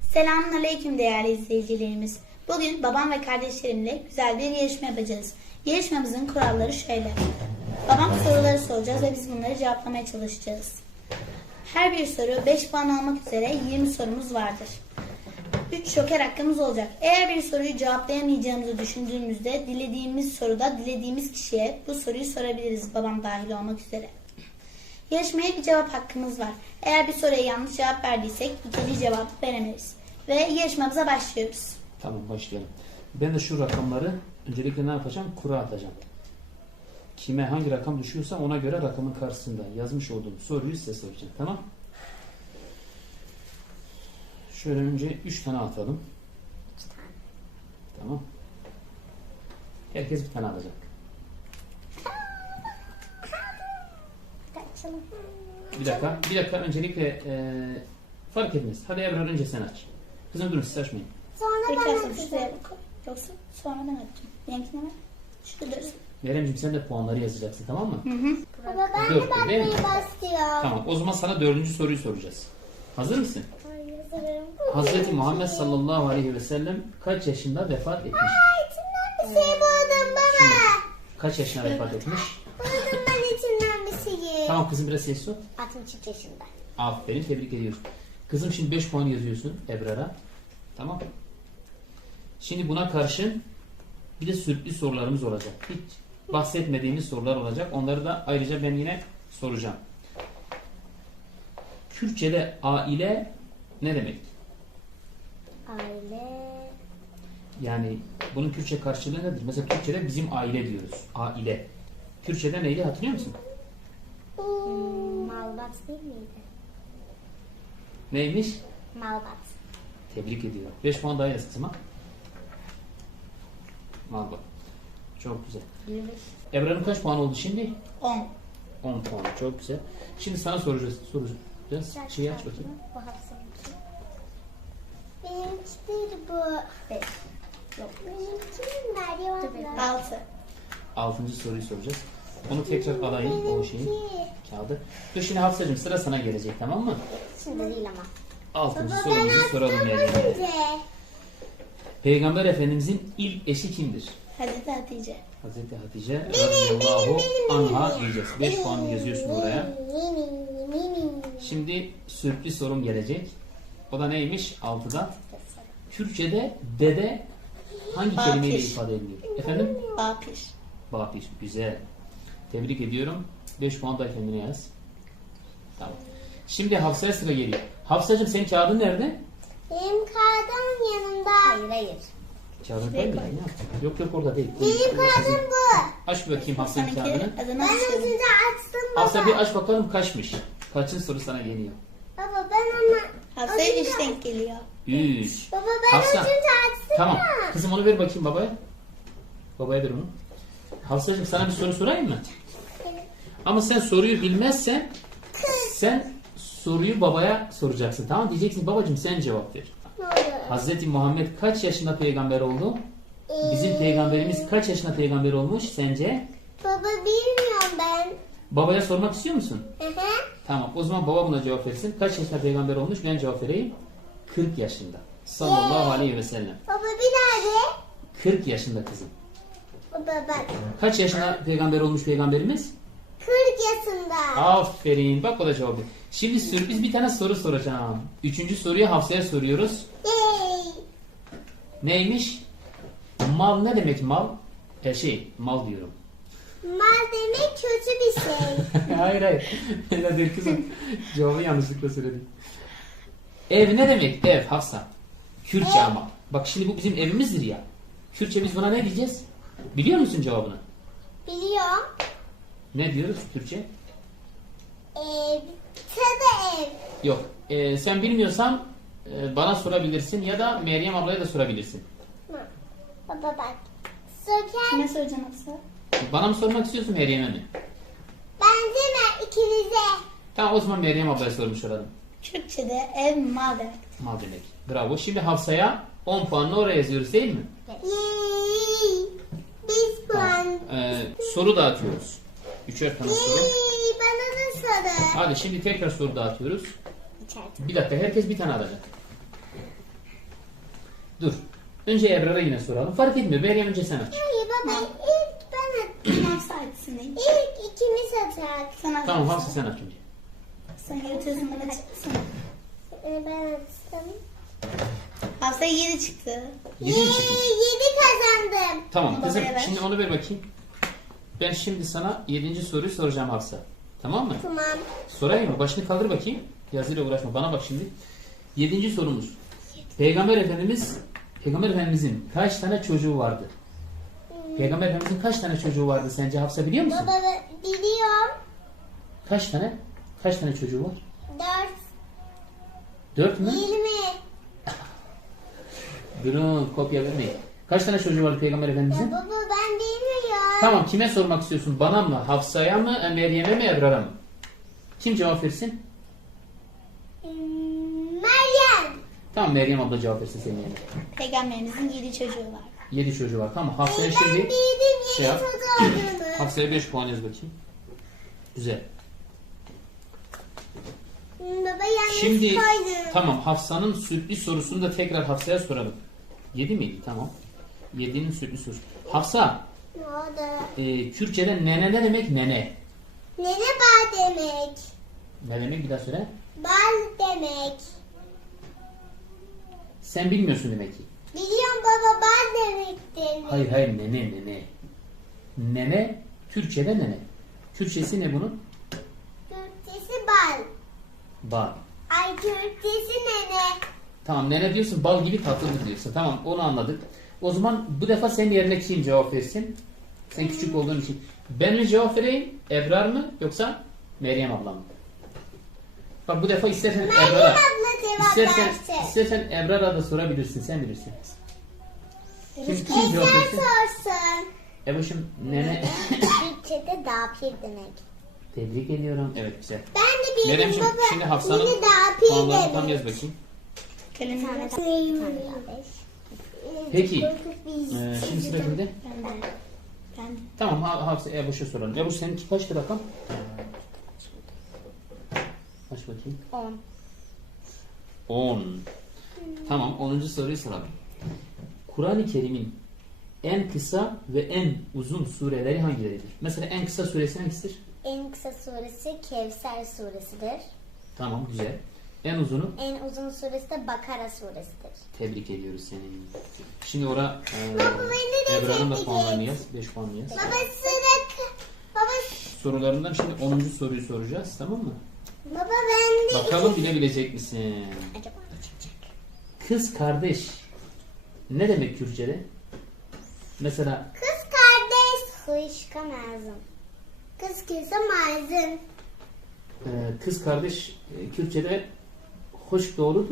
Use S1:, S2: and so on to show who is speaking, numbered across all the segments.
S1: Selamünaleyküm değerli izleyicilerimiz. Bugün babam ve kardeşlerimle güzel bir yarışma yapacağız. Yarışmamızın kuralları şöyle. Babam soruları soracağız ve biz bunları cevaplamaya çalışacağız. Her bir soru 5 puan olmak üzere 20 sorumuz vardır. 3 joker hakkımız olacak. Eğer bir soruyu cevaplayamayacağımızı düşündüğümüzde dilediğimiz soruda dilediğimiz kişiye bu soruyu sorabiliriz, babam dahil olmak üzere. Yarışmaya bir cevap hakkımız var. Eğer bir soruya yanlış cevap verdiysek ikinci cevabı veremeyiz. Ve yarışmamıza başlıyoruz.
S2: Tamam, başlayalım. Ben de şu rakamları öncelikle ne yapacağım? Kura atacağım. Kime hangi rakam düşüyorsa ona göre rakamın karşısında yazmış olduğum soruyu size soracağım. Tamam? Şöyle önce 3 tane atalım. Tamam. Herkes bir tane alacak. Bir dakika. Öncelikle fark etmez. Hadi Ebrar, önce sen aç. Kızım durun, siz açmayın.
S1: Sonra ben atacağım. Yoksa sonra ben atacağım. Benimkine ver. Şurada dursun.
S2: Meryemciğim, sen de puanları yazacaksın, tamam mı?
S3: Baba ben de
S2: Dört, değil mi?
S3: bakmayı basıyorum.
S2: Tamam, o zaman sana 4. soruyu soracağız. Hazır mısın?
S3: Hazırım.
S2: Hazreti Muhammed sallallahu aleyhi ve sellem kaç yaşında vefat etmiş?
S3: İçinden bir şey buldum baba.
S2: Kaç yaşında vefat etmiş?
S3: Buldum ben içinden bir şeyi.
S2: Tamam kızım, biraz sessiz ol.
S3: 63 yaşında.
S2: Aferin, tebrik ediyoruz. Kızım şimdi 5 puan yazıyorsun Ebrar'a. Tamam. Şimdi buna karşın bir de sürpriz sorularımız olacak. Hiç bahsetmediğimiz sorular olacak. Onları da ayrıca ben yine soracağım. Kürtçe'de aile ne demek?
S3: Aile.
S2: Yani bunun Kürtçe karşılığı nedir? Mesela Türkçe'de bizim aile diyoruz. Aile. Kürtçe'de neydi, hatırlıyor musun?
S3: Malbat değil miydi?
S2: Neymiş?
S3: Malbat.
S2: Tebrik ediyorum. 5 puan daha yaz kızıma. Malba. Çok güzel. Ebrar'ın kaç puan oldu şimdi?
S1: 10.
S2: 10 puan. Çok güzel. Şimdi sana soracağız. Şeyi aç bakayım.
S3: Bu hafızamın. Benimki değil bu. 5. Yok. Benimki Meryem abla.
S1: 6.
S2: 6. soruyu soracağız. Onu tekrar alayım, o şeyi. Kağıdı. Dur şimdi Hafsa'cığım, sıra sana gelecek, tamam mı?
S3: Şimdi değil ama.
S2: 6.
S3: Baba ben
S2: sorumuzu soralım
S3: açtım
S2: yani.
S3: önce.
S2: Peygamber Efendimizin ilk eşi kimdir?
S1: Hazreti Hatice.
S2: Hazreti Hatice radıyallahu anha diyeceğiz. 5 puan yazıyorsun oraya. Şimdi sürpriz sorum gelecek. O da neymiş? 6'da. Kürtçe'de dede hangi
S1: Bapir.
S2: kelimeyle ifade ediliyor? Efendim?
S1: Bapir.
S2: Bapir. Güzel. Tebrik ediyorum. 5 puan da kendine yaz. Tamam. Şimdi Hafsa'ya sıra geliyor. Hafsa'cığım, senin kağıdın nerede?
S3: Benim kağıdım yanımda. Hayır.
S2: Kağıdın kaydı mı? Yok orada değil.
S3: Benim kağıdım bu.
S2: Aç bir bakayım Hafsa'nın
S1: Sanki
S2: kağıdını.
S1: adını
S3: Ben az
S1: açıyorum.
S3: önce açtım baba.
S2: Hafsa bir aç bakalım kaçmış. Kaçın soru sana geliyor?
S3: Baba ben ama...
S1: Haftaya 3 denk geliyor.
S2: 3.
S3: Baba ben
S2: Hafsa.
S3: az önce açtım
S2: Tamam.
S3: ya.
S2: Kızım onu ver bakayım babaya. Babaya ver onu. Hafsa'cığım, sana bir soru sorayım mı? Ama sen soruyu bilmezsen sen soruyu babaya soracaksın. Tamam, diyeceksin babacığım sen cevap ver.
S3: Ne oluyor?
S2: Hazreti Muhammed kaç yaşında peygamber oldu? Bizim peygamberimiz kaç yaşında peygamber olmuş sence?
S3: Baba bilmiyorum ben.
S2: Babaya sormak istiyor musun?
S3: Hı hı.
S2: Tamam, o zaman baba buna cevap versin. Kaç yaşında peygamber olmuş? Ben cevap vereyim. 40 yaşında. Sallallahu aleyhi ve sellem.
S3: Baba bir daha de.
S2: 40 yaşında kızım.
S3: Baba bak.
S2: Kaç yaşında peygamber olmuş peygamberimiz?
S3: 40 yaşında.
S2: Aferin. Bak, o da cevabı. Şimdi sürpriz bir tane soru soracağım. 3. soruyu Hafsa'ya soruyoruz.
S3: Yay.
S2: Neymiş? Mal ne demek mal? Mal diyorum.
S3: Mal demek kötü bir şey.
S2: hayır. Öyle değil kızım. Cevabı yanlışlıkla söyledim. Ev ne demek? Ev Hafsa. Kürtçe ama. Bak şimdi bu bizim evimizdir ya. Kürtçe biz buna ne diyeceğiz? Biliyor musun cevabını?
S3: Biliyorum.
S2: Ne diyoruz Türkçe?
S3: Tadı ev.
S2: Yok. Sen bilmiyorsan bana sorabilirsin ya da Meryem ablaya da sorabilirsin.
S3: Baba bak. Söker.
S1: Kime soracağım Hafsa?
S2: Bana mı sormak istiyorsun Meryem'e mi?
S3: Bence mi ikinize?
S2: Tamam, o zaman Meryem ablaya sormuş olalım.
S1: Kürtçe'de ev mal demek.
S2: Mal demek. Bravo. Şimdi Hafsa'ya 10 puanını oraya yazıyoruz değil mi?
S3: Yay. 5 puan.
S2: Soru dağıtıyoruz. 3'er tane soru.
S3: Yay. Bana da soru.
S2: Hadi şimdi tekrar soru dağıtıyoruz.
S3: İçeride.
S2: Bir dakika, herkes bir tane alacak. Dur. Önce Ebrar'a yine soralım. Fark etmiyor. Meryem önce sen aç.
S3: Hayır baba ilk ben atayım.
S1: Hafsa açsın ilk.
S3: İlk ikimiz atak.
S1: Sen aç.
S2: Tamam Hafsa sen aç önce.
S1: Sen yürütüyorsun bana çıksın.
S3: Ben attım.
S1: Hafsa 7 çıktı.
S2: 7 mi çıktı?
S3: 7 kazandım.
S2: Tamam
S1: Babaya
S2: kızım
S1: ver.
S2: şimdi onu ver bakayım. Ben şimdi sana 7. soruyu soracağım Hafsa. Tamam mı?
S3: Tamam.
S2: Sorayım mı? Başını kaldır bakayım. Yazıyla uğraşma. Bana bak şimdi. 7. sorumuz. Peygamber Efendimizin kaç tane çocuğu vardı? Peygamber Efendimizin kaç tane çocuğu vardı sence Hafsa biliyor musun?
S3: Baba biliyorum.
S2: Kaç tane? Kaç tane çocuğu var?
S3: 4,
S2: 4 mü?
S3: 20.
S2: Durun kopya vermeyin. Kaç tane çocuğu vardı Peygamber Efendimizin?
S3: Baba ben bilmiyorum.
S2: Tamam kime sormak istiyorsun? Bana mı? Hafsa'ya mı? Meryem'e mi? Ebrar'a mı? Kim cevap versin?
S3: Meryem.
S2: Tamam Meryem abla cevap versin senin yerine.
S1: Peygamberimizin 7 çocuğu var.
S2: 7 çocuğu var. Tamam Hafsa'ya
S3: Ben
S2: şimdi
S3: bildim
S2: şey
S3: 7
S2: yap.
S3: çocuğu olduğunu.
S2: Hafsa'ya 5 puan yaz bakayım. Güzel.
S3: Baba yanlış
S2: Şimdi
S3: koydum.
S2: tamam Hafsa'nın sürpriz sorusunu da tekrar Hafsa'ya soralım. 7 miydi? Tamam. 7'nin sürpriz sorusu. Hafsa,
S3: Ne oldu?
S2: Kürtçe'de nene ne demek nene?
S3: Nene bal demek.
S2: Ne demek bir daha söyle.
S3: Bal demek.
S2: Sen bilmiyorsun demek ki.
S3: Biliyorum baba bal demektir.
S2: Hayır nene. Nene, Türkçe'de nene. Türkçesi ne bunun?
S3: Türkçesi bal.
S2: Bal.
S3: Ay Türkçesi nene.
S2: Tamam nene diyorsun bal gibi tatlıdır diyorsun. Tamam onu anladık. O zaman bu defa senin yerine kim cevap versin? Sen küçük olduğun için. Ben mi cevap vereyim? Ebrar mı yoksa Meryem abla mı? Bak bu defa istersen
S3: Meryem
S2: Ebrar'a.
S3: abla cevap versin.
S2: İstersen Ebrar'a da sorabilirsin. Sen bilirsin. Kim
S3: Sen
S2: cevap versin?
S3: sorsun.
S2: Ebuş'um nene.
S3: Türkçede dapir demek.
S2: Tebrik ediyorum. Evet güzel.
S3: Ben de bildim
S2: Meryem'ciğim
S3: baba.
S2: şimdi Hafsa'nın
S3: Yine dapir
S2: puanlarını tam
S3: demek.
S2: yaz bakayım.
S1: Kalemini
S2: Peki. Şimdi sıra kimde?
S1: Ben de.
S2: Tamam Hafsa Ebuş'a soralım. Ebuş seninki kaçtı rakam? Aç bakayım.
S3: 10.
S2: 10. Tamam 10. soruyu soralım. Kur'an-ı Kerim'in en kısa ve en uzun sureleri hangileridir? Mesela en kısa suresi hangisidir?
S3: En kısa suresi Kevser suresidir.
S2: Tamam güzel. En uzunu?
S3: En uzun suresi de Bakara suresidir.
S2: Tebrik ediyoruz seni. Şimdi oraya
S3: beni de
S2: Ebrar'ın da
S3: tebrik
S2: puanlarını
S3: et.
S2: yaz. 5 puanını yaz.
S3: Baba sıra baba
S2: Sorularından şimdi 10. soruyu soracağız tamam mı?
S3: baba ben de
S2: Bakalım bilebilecek misin?
S3: acaba ne çıkacak?
S2: Kız kardeş ne demek Kürtçe'de? Mesela
S3: Kız kardeş Hışka mazım. Kız kızı mazım.
S2: kız kardeş Kürtçe'de hoş doğrudur.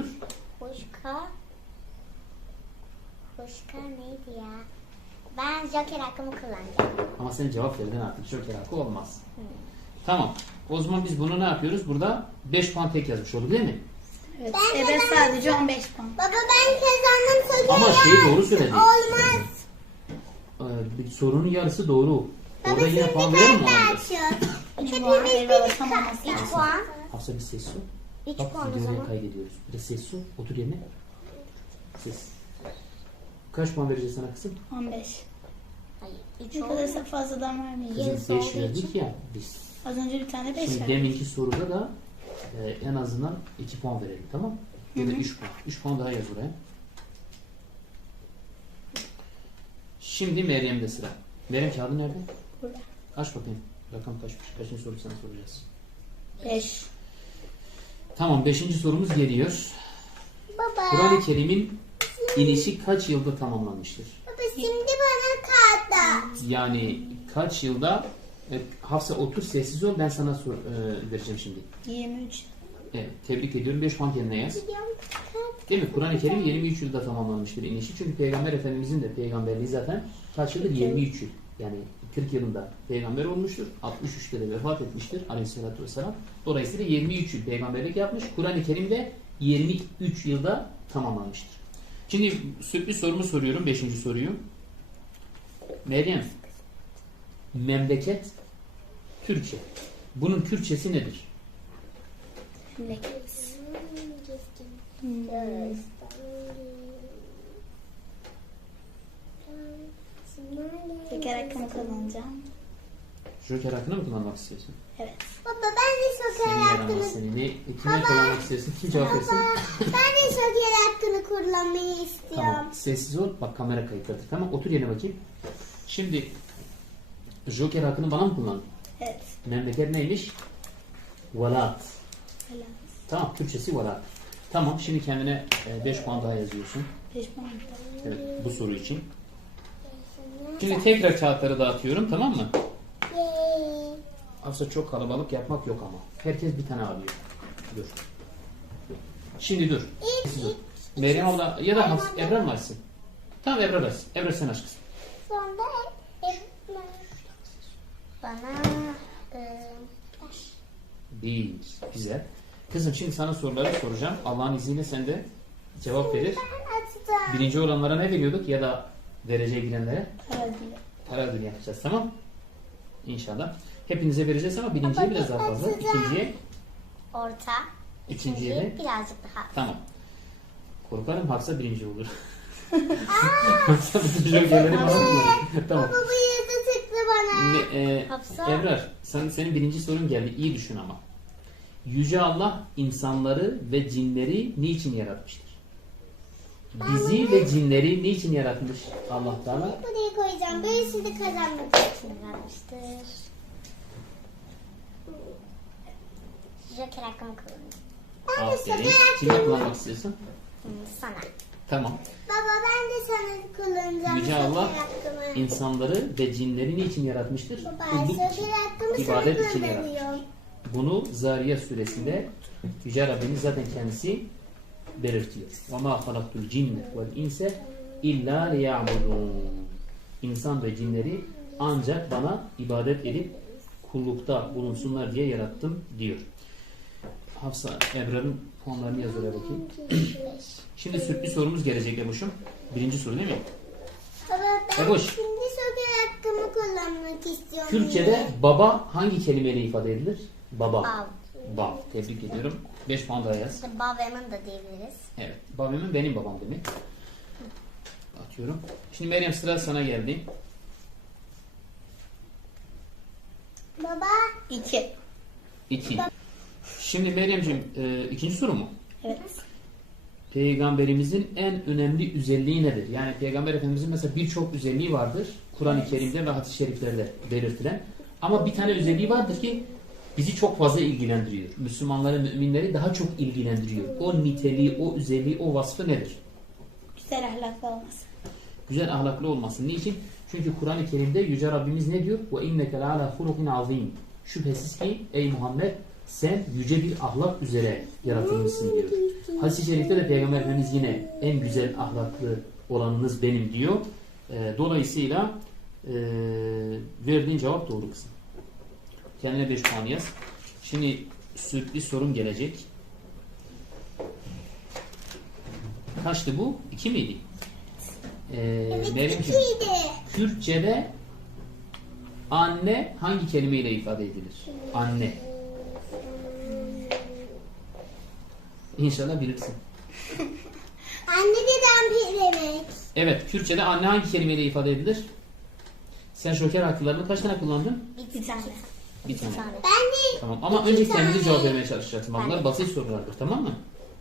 S3: Hışka neydi ya? Ben Joker hakkımı kullanacağım.
S2: Ama sen cevap verdin artık. Joker hakkı olmaz. Tamam. O zaman biz bunu ne yapıyoruz? Burada 5 puan tek yazmış oldu değil mi?
S1: Evet.
S3: Ben
S1: Ebe
S3: de
S1: sadece 15 puan.
S3: Baba ben kazandım soruyu.
S2: Ama şeyi doğru söyledi.
S3: Olmaz.
S2: Bir sorunun yarısı doğru.
S3: Baba
S2: Orada yine
S3: şimdi
S2: puan verir mi
S3: kartla
S2: ona?
S3: açıyor.
S1: 3 puan. Eyvallah tamam.
S3: 3 puan.
S2: Hafsa bir ses ol.
S3: 3
S2: Bak
S3: puan o
S2: videoyu
S3: zaman.
S2: kaydediyoruz. Bir de ses ol. Otur yerine. Ses. Kaç puan vereceğiz sana kızım?
S1: 15.
S3: Hayır 3
S1: Ne
S3: oldu.
S1: kadar fazladan vermeyeceğim.
S3: Yarısı
S2: Kızım 5
S3: olduğu
S2: verdik
S3: için.
S2: ya biz.
S1: Az önce bir tane 5
S2: Şimdi
S1: verdim.
S2: deminki soruda da en azından 2 puan verelim tamam mı? Ya da 3 puan. 3 puan daha yaz buraya. Şimdi Meryem'de sıra. Meryem kağıdı nerede?
S1: Burada.
S2: Aç bakayım. Rakam kaçmış? Kaçıncı soru sana soracağız?
S1: 5.
S2: Tamam 5. sorumuz geliyor.
S3: Baba.
S2: Kur'an-ı Kerim'in inişi kaç yılda tamamlanmıştır?
S3: Baba şimdi bana kartla.
S2: Yani kaç yılda Hafsa otur sessiz ol ben sana vereceğim şimdi.
S1: 23.
S2: Evet tebrik ediyorum 5 puan kendine yaz. Değil mi? Kur'an-ı Kerim 23 yılda tamamlanmış bir inişi. Çünkü Peygamber Efendimizin de peygamberliği zaten kaç yıldır? 23 yıl. Yani 40 yılında peygamber olmuştur. 63'te de vefat etmiştir aleyhissalatü vesselam. Dolayısıyla 23 yıl peygamberlik yapmış. Kur'an-ı Kerim de 23 yılda tamamlanmıştır. Şimdi sürpriz sorumu soruyorum. 5. soruyu. Meryem. Memleket Türkçe. Bunun Kürtçesi nedir?
S1: hakkımı kullanacağım.
S2: Joker hakkını mı kullanmak istiyorsun?
S1: Evet.
S3: Baba ben de
S2: Seni
S3: şoker
S2: yaramaz
S3: hakkını...
S2: seni. Kime kullanmak istiyorsun? Kim cevap versin?
S3: Ben de şoker hakkını kullanmayı istiyorum.
S2: Tamam. Sessiz ol. Bak kamera kayıtladı. Tamam. Otur yerine bakayım. Şimdi Joker hakkını bana mı kullandın?
S1: Evet.
S2: Memleket neymiş? Velat.
S1: Helal.
S2: Tamam. Türkçesi velat. Tamam. Şimdi kendine 5 puan daha yazıyorsun.
S1: Pişman.
S2: Evet, bu soru için. Şimdi tekrar kağıtları dağıtıyorum. Tamam mı? Aslında çok kalabalık yapmak yok ama. Herkes bir tane alıyor. Dur. Şimdi dur. Dur. Meryem abla ya da Ebrar mı açsın? Tamam Ebrar açsın. Ebrar sen aç kızım.
S3: Sonra bana
S2: Bir. Güzel. Kızım şimdi sana soruları soracağım. Allah'ın izniyle sen de cevap verir.
S3: ben açacağım.
S2: Birinci olanlara ne veriyorduk ya da vereceğe girenlere?
S1: Herhalde.
S2: Para ödülü yapacağız. Tamam? İnşallah. Hepinize vereceğiz ama birinciye biraz daha fazla. İkinciye,
S3: Orta.
S2: ikinciye de.
S3: Birazcık daha.
S2: Tamam. Korkarım Hafsa birinci olur. Hafsa bütün jokerleri bana kullanıyor. Tamam.
S3: Baba bu yerde çıktı bana. Hafsa.
S2: Ebrar, senin birinci sorun geldi. İyi düşün ama. Yüce Allah insanları ve cinleri niçin yaratmıştır? Bizi ve cinleri niçin yaratmış Allah Teala?
S3: Buraya koyacağım. Böylesi de kazanmak için vermiştir. Joker hakkımı kullanacağım. Ben de
S2: Aferin.
S3: joker
S2: Kime
S3: hakkımı...
S2: kullanmak istiyorsun?
S3: Sana.
S2: Tamam.
S3: Baba ben de sana kullanacağım.
S2: Yüce
S3: joker
S2: Allah
S3: hakkımı.
S2: insanları ve cinleri niçin yaratmıştır?
S3: Baba
S2: Kulluk için,
S3: joker hakkımı
S2: ibadet
S3: sana
S2: için yaratmıştır.
S3: kullanıyorum.
S2: Bunu Zariyat suresinde Yüce Rabbimiz zaten kendisi belirtiyor. وَمَا خَلَقْتُ الْجِنَّ وَالْاِنْسَ اِلَّا لِيَعْبُدُونَ İnsan ve cinleri ancak bana ibadet edip kullukta bulunsunlar diye yarattım diyor. Hafsa, Ebrar'ın puanlarını yaz oraya bakayım. Şimdi sürpriz sorumuz gelecek Ebuş'um. Birinci soru değil mi?
S3: Baba ben
S2: Eboş.
S3: şimdi joker hakkımı kullanmak istiyorum.
S2: Kürtçe'de baba hangi kelimeyle ifade edilir? Baba.
S3: Bav.
S2: Bav. Tebrik ediyorum. 5 puan daha yaz.
S3: İşte babamın da diyebiliriz.
S2: Evet. Babamın benim babam demek. Atıyorum. Şimdi Meryem sıra sana geldi.
S3: Baba
S1: 2.
S2: 2. Şimdi Meryemciğim ikinci soru mu?
S1: Evet.
S2: Peygamberimizin en önemli özelliği nedir? Yani Peygamber Efendimizin mesela birçok özelliği vardır. Kur'an-ı Kerim'de ve hadis-i şeriflerde belirtilen. Ama bir tane özelliği vardır ki bizi çok fazla ilgilendiriyor. Müslümanları, müminleri daha çok ilgilendiriyor. O niteliği, o özelliği, o vasfı nedir?
S1: Güzel ahlaklı olması.
S2: Güzel ahlaklı olması. Niçin? Çünkü Kur'an-ı Kerim'de Yüce Rabbimiz ne diyor? وَاِنَّكَ لَعَلَى خُلُقٍ عَظِيمٍ Şüphesiz ki ey Muhammed sen yüce bir ahlak üzere yaratılmışsın diyor. Hadis-i Şerif'te de Peygamber Efendimiz yine en güzel ahlaklı olanınız benim diyor. Dolayısıyla verdiğin cevap doğru kızım. Kendine 5 puan yaz. Şimdi sürpriz sorum gelecek. Kaçtı bu? 2 miydi? Meryemciğim,
S3: ikiydi.
S2: Kürtçe'de anne hangi kelimeyle ifade edilir? Anne. İnşallah bilirsin.
S3: Anne dedem demek.
S2: Evet, Kürtçe'de anne hangi kelimeyle ifade edilir? Sen joker haklarını kaç tane kullandın?
S1: Bir tane.
S2: Bir tane.
S3: Ben de
S2: Tamam ama önce kendiniz cevap vermeye çalışacaksın. Bak, bunlar basit sorulardır, tamam mı?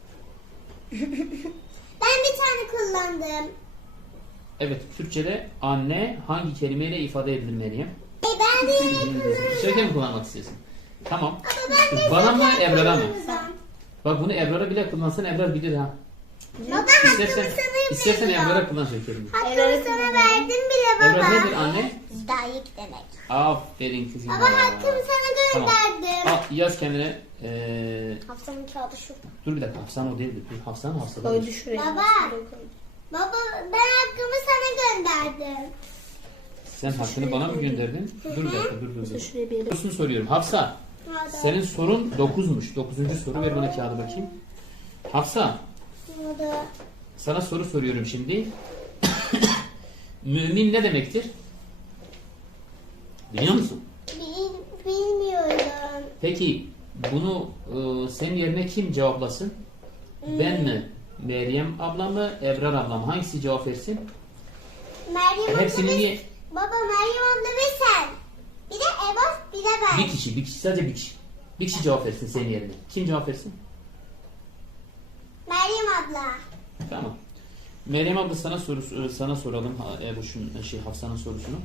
S3: ben bir tane kullandım.
S2: Evet, Kürtçe'de anne hangi kelimeyle ifade edilir Meryem?
S3: Ben de
S2: Joker mi kullanmak istiyorsun? Tamam. Bana mı, Ebrar'a mı? Bak bunu Ebrar'a bile kullansan Ebrar bilir ha.
S3: Baba
S2: İstersen,
S3: hakkımı sana
S2: istersen
S3: veriyorum.
S2: Ebrar'a kullan jokerini.
S3: Hakkımı sana verdim bile baba.
S2: Ebrar nedir anne?
S3: Dayık demek.
S2: Aferin kızım.
S3: Baba hakkımı sana gönderdim.
S2: Al, yaz kendine.
S3: Hafsanın kağıdı şu.
S2: Dur bir dakika, Hafsan o değildi. Dur, Hafsan Hafsa'da.
S1: Koydu şuraya.
S3: Baba. Baba ben hakkımı sana gönderdim.
S2: Sen hakkını bana mı gönderdin? Dur bir dakika, dur.
S1: Şuraya bir yere.
S2: Sorusunu soruyorum. Hafsa, senin sorun 9'muş. 9. soru, ver bana kağıdı bakayım. Hafsa, sana soru soruyorum şimdi. Mümin ne demektir? Biliyor musun?
S3: Bilmiyorum.
S2: Peki bunu senin yerine kim cevaplasın? Ben mi? Meryem abla mı? Ebrar abla mı? Hangisi cevap versin?
S3: Meryem
S2: Hepsini
S3: abla
S2: niye?
S3: Baba Meryem abla ve sen. Bir de Ebas bir de ben.
S2: Bir kişi sadece bir kişi. Bir kişi cevap versin senin yerine. Kim cevap versin?
S3: Meryem abla.
S2: Tamam. Meryem abla sana soralım Hafsa'nın sorusunu.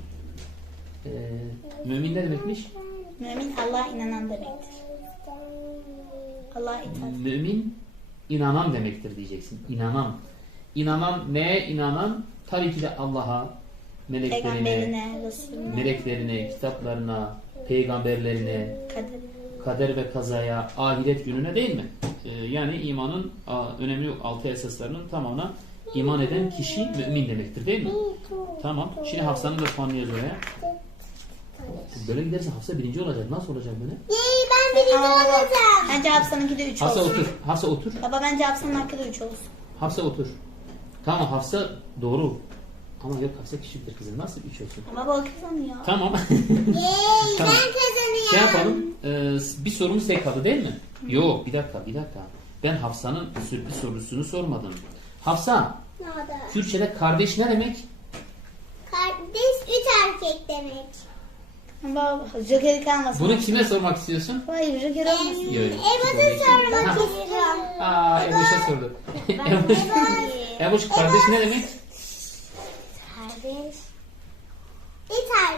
S2: Mümin ne demekmiş?
S1: Mümin Allah'a inanan demektir. Allah'a itaat.
S2: Mümin inanan demektir diyeceksin. İnanan. İnanan neye inanan? Tabii ki de Allah'a, meleklerine,
S1: Peygamberine, Resulüne,
S2: kitaplarına, peygamberlerine, kader ve kazaya, ahiret gününe değil mi? Yani imanın önemli 6 esaslarının tamamına iman eden kişi mümin demektir değil mi? Tamam. Şimdi Hafsa'nın da puanını yaz oraya. Böyle giderse Hafsa birinci olacak. Nasıl olacak böyle?
S3: Yey ben birinci olacağım.
S1: Bence Hafsa'nınki de 3
S2: Hafsa
S1: olsun.
S2: otur. Hafsa otur.
S1: Baba bence Hafsa'nın hakkı da 3 olsun.
S2: Hafsa otur. Tamam Hafsa doğru. Ama yok Hafsa küçüktür kızım. Nasıl 3 olsun?
S1: Ama baba kazanıyor.
S2: Tamam.
S3: Yey
S2: Tamam.
S3: ben kazanıyorum.
S2: Şey yapalım. Bir sorumuz tek kaldı değil mi? Yok bir dakika. Ben Hafsa'nın sürpriz sorusunu sormadım. Hafsa,
S3: Ne oldu?
S2: Kürtçe'de kardeş ne demek?
S3: Kardeş 3 erkek demek.
S1: Baba Joker'i kalmasın.
S2: Bunu kime sormak istiyorsun?
S1: Hayır Joker olmasın.
S2: Yok.
S3: Ebas'a sormak
S2: Ha.
S3: istiyorum.
S2: Aa, Ebuş'a sordu. Ebuş kardeş ne demek?
S3: Kardeş. Bir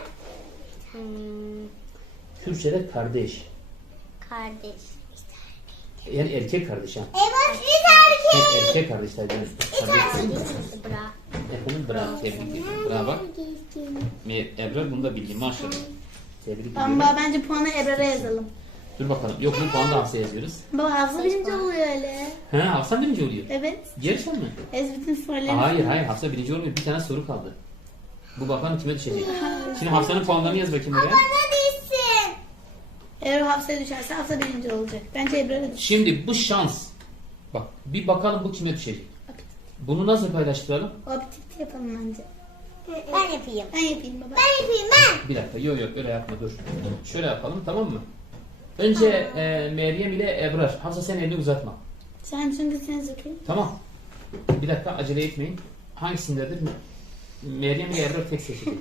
S2: Kürtçe'de kardeş.
S3: kardeş.
S2: Yani erkek kardeş ha.
S3: Ebas 3 erkek.
S2: Hep erkek kardeşler. Yani.
S3: Bra.
S2: Efendim bravo. Tebrik ediyorum. Bravo bak. Ebrar bunu da bildi maşallah. Tebrik ediyorum.
S1: Ama bence puanı Ebrar'a yazalım.
S2: Dur bakalım. Yok bu puanı da Hafsa'ya yazıyoruz.
S1: Baba Hafsa birinci oluyor öyle.
S2: He Hafsa birinci oluyor.
S1: Evet.
S2: Gerçekten mi?
S1: Bütün soruları.
S2: Hayır Hafsa birinci olmuyor. Bir tane soru kaldı. Bu bakalım kime düşecek. Şimdi Hafsa'nın puanlarını yaz bakayım oraya.
S3: Bana değilsin.
S1: Eğer Hafsa'ya düşerse Hafsa birinci olacak. Bence Ebrar'a düşer.
S2: Şimdi bu şans. Bak bir bakalım bu kime düşecek. Bunu nasıl paylaştıralım?
S1: O bitikti yapalım bence.
S3: Ben yapayım.
S1: Ben yapayım baba.
S3: Ben yapayım ben.
S2: Bir dakika yok öyle yapma dur. Şöyle yapalım tamam mı? Önce Meryem ile Ebrar. Hafsa sen elini uzatma.
S1: Sen çünkü sen bakayım.
S2: Tamam. Bir dakika acele etmeyin. Hangisindedir? Meryem ile Ebrar tek seçecek.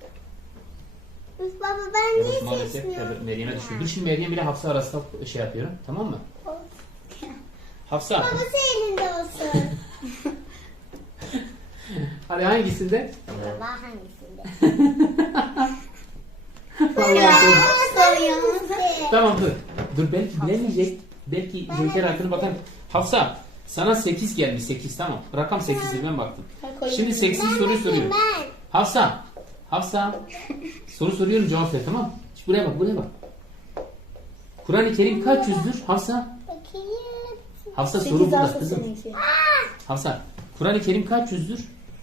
S3: Üf baba ben
S2: Evet,
S3: niye
S2: maalesef
S3: seçmiyorum?
S2: Meryem'e düştü. Dur şimdi Meryem ile Hafsa arasında şey yapıyorum. Tamam mı? Hafsa.
S3: Babası elinde olsun.
S2: Hadi hangisinde?
S3: Baba hangisinde?
S2: Tamam dur. Dur belki bilemeyecek. Belki Joker hakkını bakar. Hafsa sana 8 gelmiş 8 tamam. Rakam 8'dir ben baktım. Şimdi 8. soruyu soruyorum.
S3: Ben.
S2: Hafsa soru soruyorum cevap ver tamam. Şimdi buraya bak. Kur'an-ı Kerim kaç yüzdür? Hafsa
S3: Bakayım.
S2: soru
S1: 8
S2: burada
S1: Hafsa
S2: kızım.
S1: seninki.
S2: Hafsa Kur'an-ı Kerim kaç yüzdür?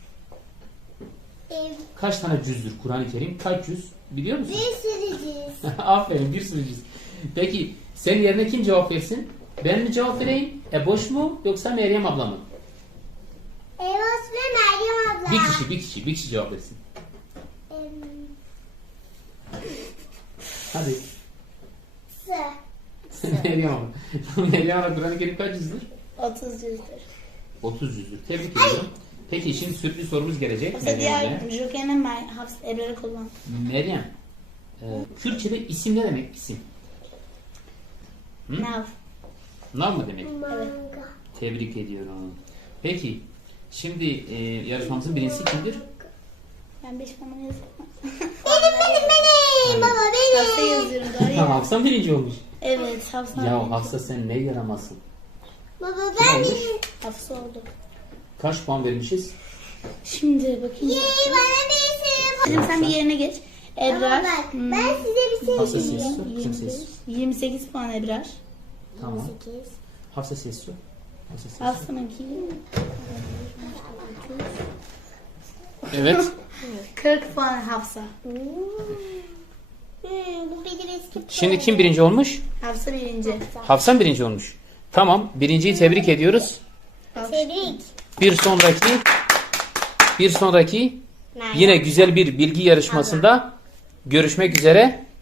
S3: Ev.
S2: Kaç tane cüzdür Kur'an-ı Kerim? Kaç yüz? Biliyor musun?
S3: Bir sürücüyüz.
S2: Aferin bir sürü cüz. Peki senin yerine kim cevap versin? Ben mi cevap vereyim? Boş mu yoksa Meryem abla mı?
S3: Evas ve Meryem abla.
S2: Bir kişi cevap versin. Hadi. Meryem abla. Meryem abla Kur'an-ı Kerim kaç yüzdür?
S1: 30 yüzdür.
S2: 30 yüzdür. Tebrik ediyorum. Peki şimdi sürpriz sorumuz gelecek.
S1: Yoksa
S2: Meryem'e.
S1: diğer Joker'in Hafsa Ebrar'ı kullan.
S2: Meryem. Kürtçe'de isim ne demek? İsim.
S1: Nav.
S2: Nav mı demek?
S3: Manga.
S2: Tebrik ediyorum. Peki. Şimdi yarışmamızın birincisi kimdir?
S1: Ben 5 puanı yazıyorum.
S3: Benim. Baba
S1: Hafsa
S3: benim.
S1: yazıyorum doğru ya.
S2: Hafsa birinci olmuş.
S1: Evet Hafsa.
S2: Ya Hafsa sen ne yaramazsın?
S3: Baba
S2: Kim
S3: ben
S2: olmuş?
S3: benim.
S1: Hafsa oldu.
S2: Kaç puan vermişiz?
S1: Şimdi bakayım.
S3: Yey bana bir şey.
S1: Şimdi sen bir yerine geç. Ebrar.
S3: Bak ben size bir şey
S2: Hafsa
S3: diyeyim.
S2: ses sor. Kızım ses.
S1: 28 puan Ebrar.
S2: Tamam.
S3: 8.
S2: Hafsa ses sor. Hafsa ses sor.
S1: Hafsa'nınki
S2: Evet.
S1: 40 puan Hafsa.
S3: Bu benim eski
S2: Şimdi kim birinci olmuş?
S1: Hafsa birinci.
S2: Hafsa mı birinci olmuş? Tamam. Birinciyi tebrik ediyoruz.
S3: Tebrik.
S2: Bir sonraki yine güzel bir bilgi yarışmasında görüşmek üzere.